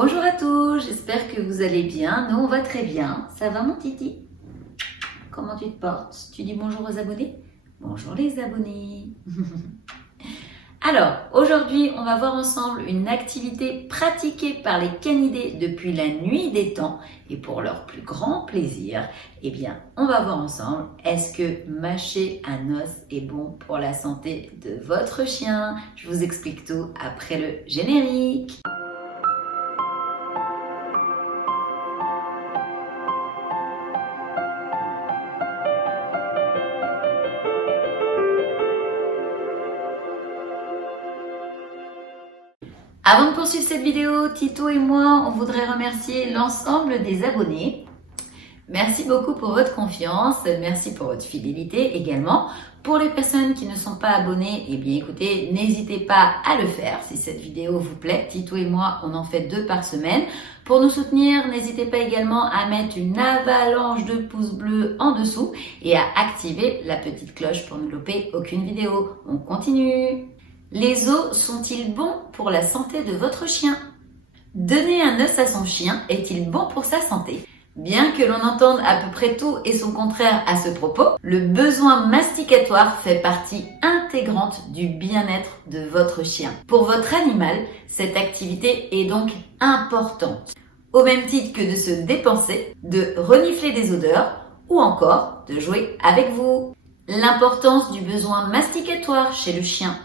Bonjour à tous, j'espère que vous allez bien. Nous, on va très bien. Ça va mon Titi? Comment tu te portes? Tu dis bonjour aux abonnés? Bonjour les abonnés. Alors, aujourd'hui, on va voir ensemble une activité pratiquée par les canidés depuis la nuit des temps et pour leur plus grand plaisir. Eh bien, on va voir ensemble, est-ce que mâcher un os est bon pour la santé de votre chien? Je vous explique tout après le générique. Avant de poursuivre cette vidéo, Tito et moi, on voudrait remercier l'ensemble des abonnés. Merci beaucoup pour votre confiance, merci pour votre fidélité également. Pour les personnes qui ne sont pas abonnées, eh bien écoutez, n'hésitez pas à le faire si cette vidéo vous plaît. Tito et moi, on en fait 2 par semaine. Pour nous soutenir, n'hésitez pas également à mettre une avalanche de pouces bleus en dessous et à activer la petite cloche pour ne louper aucune vidéo. On continue. Les os sont-ils bons pour la santé de votre chien? Donner un os à son chien est-il bon pour sa santé? Bien que l'on entende à peu près tout et son contraire à ce propos, le besoin masticatoire fait partie intégrante du bien-être de votre chien. Pour votre animal, cette activité est donc importante. Au même titre que de se dépenser, de renifler des odeurs ou encore de jouer avec vous. L'importance du besoin masticatoire chez le chien.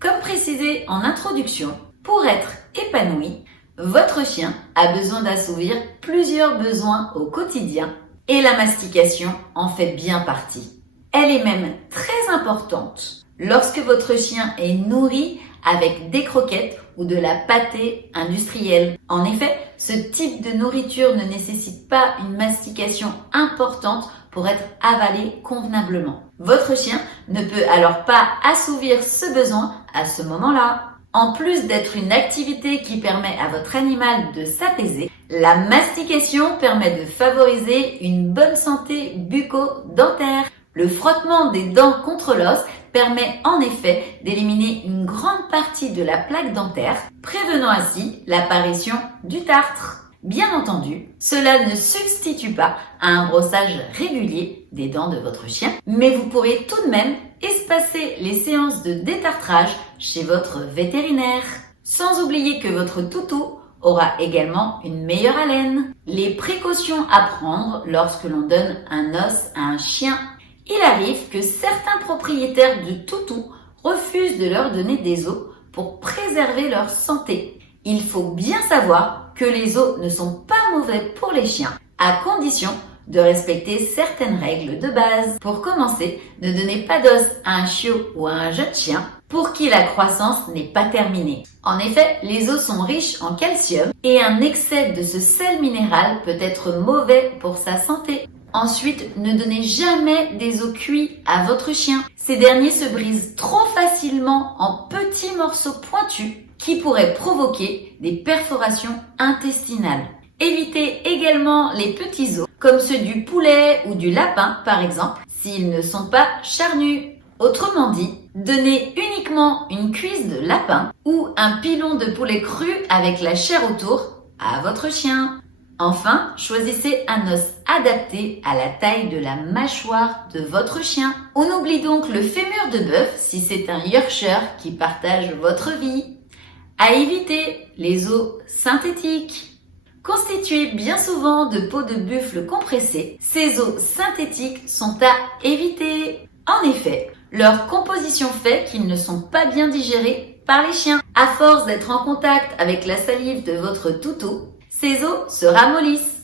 Comme précisé en introduction, pour être épanoui, votre chien a besoin d'assouvir plusieurs besoins au quotidien et la mastication en fait bien partie. Elle est même très importante lorsque votre chien est nourri avec des croquettes ou de la pâtée industrielle. En effet, ce type de nourriture ne nécessite pas une mastication importante pour être avalé convenablement. Votre chien ne peut alors pas assouvir ce besoin à ce moment-là. En plus d'être une activité qui permet à votre animal de s'apaiser, la mastication permet de favoriser une bonne santé bucco-dentaire. Le frottement des dents contre l'os permet en effet d'éliminer une grande partie de la plaque dentaire, prévenant ainsi l'apparition du tartre. Bien entendu, cela ne substitue pas à un brossage régulier des dents de votre chien, mais vous pourrez tout de même espacer les séances de détartrage chez votre vétérinaire. Sans oublier que votre toutou aura également une meilleure haleine. Les précautions à prendre lorsque l'on donne un os à un chien. Il arrive que certains propriétaires de toutous refusent de leur donner des os pour préserver leur santé. Il faut bien savoir que les os ne sont pas mauvais pour les chiens, à condition de respecter certaines règles de base. Pour commencer, ne donnez pas d'os à un chiot ou à un jeune chien pour qui la croissance n'est pas terminée. En effet, les os sont riches en calcium et un excès de ce sel minéral peut être mauvais pour sa santé. Ensuite, ne donnez jamais des os cuits à votre chien. Ces derniers se brisent trop facilement en petits morceaux pointus qui pourraient provoquer des perforations intestinales. Évitez également les petits os, comme ceux du poulet ou du lapin par exemple, s'ils ne sont pas charnus. Autrement dit, donnez uniquement une cuisse de lapin ou un pilon de poulet cru avec la chair autour à votre chien. Enfin, choisissez un os adapté à la taille de la mâchoire de votre chien. On oublie donc le fémur de bœuf si c'est un Yorkshire qui partage votre vie. À éviter les os synthétiques. Constitués bien souvent de peau de buffle compressée, ces os synthétiques sont à éviter. En effet, leur composition fait qu'ils ne sont pas bien digérés par les chiens. À force d'être en contact avec la salive de votre toutou, ces os se ramollissent.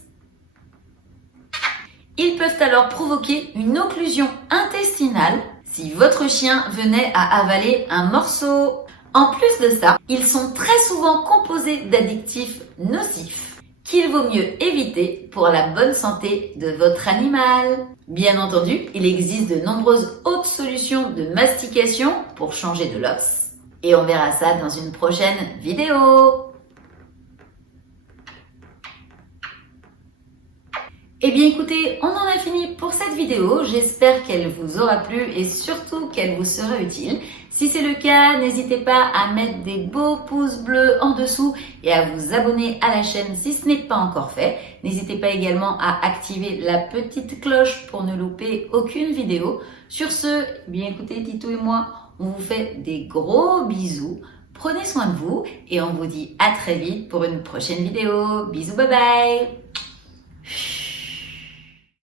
Ils peuvent alors provoquer une occlusion intestinale si votre chien venait à avaler un morceau. En plus de ça, ils sont très souvent composés d'addictifs nocifs qu'il vaut mieux éviter pour la bonne santé de votre animal. Bien entendu, il existe de nombreuses autres solutions de mastication pour changer de l'os. Et on verra ça dans une prochaine vidéo. Eh bien écoutez, on en a fini pour cette vidéo. J'espère qu'elle vous aura plu et surtout qu'elle vous sera utile. Si c'est le cas, n'hésitez pas à mettre des beaux pouces bleus en dessous et à vous abonner à la chaîne si ce n'est pas encore fait. N'hésitez pas également à activer la petite cloche pour ne louper aucune vidéo. Sur ce, eh bien écoutez, Titou et moi, on vous fait des gros bisous. Prenez soin de vous et on vous dit à très vite pour une prochaine vidéo. Bisous, bye bye!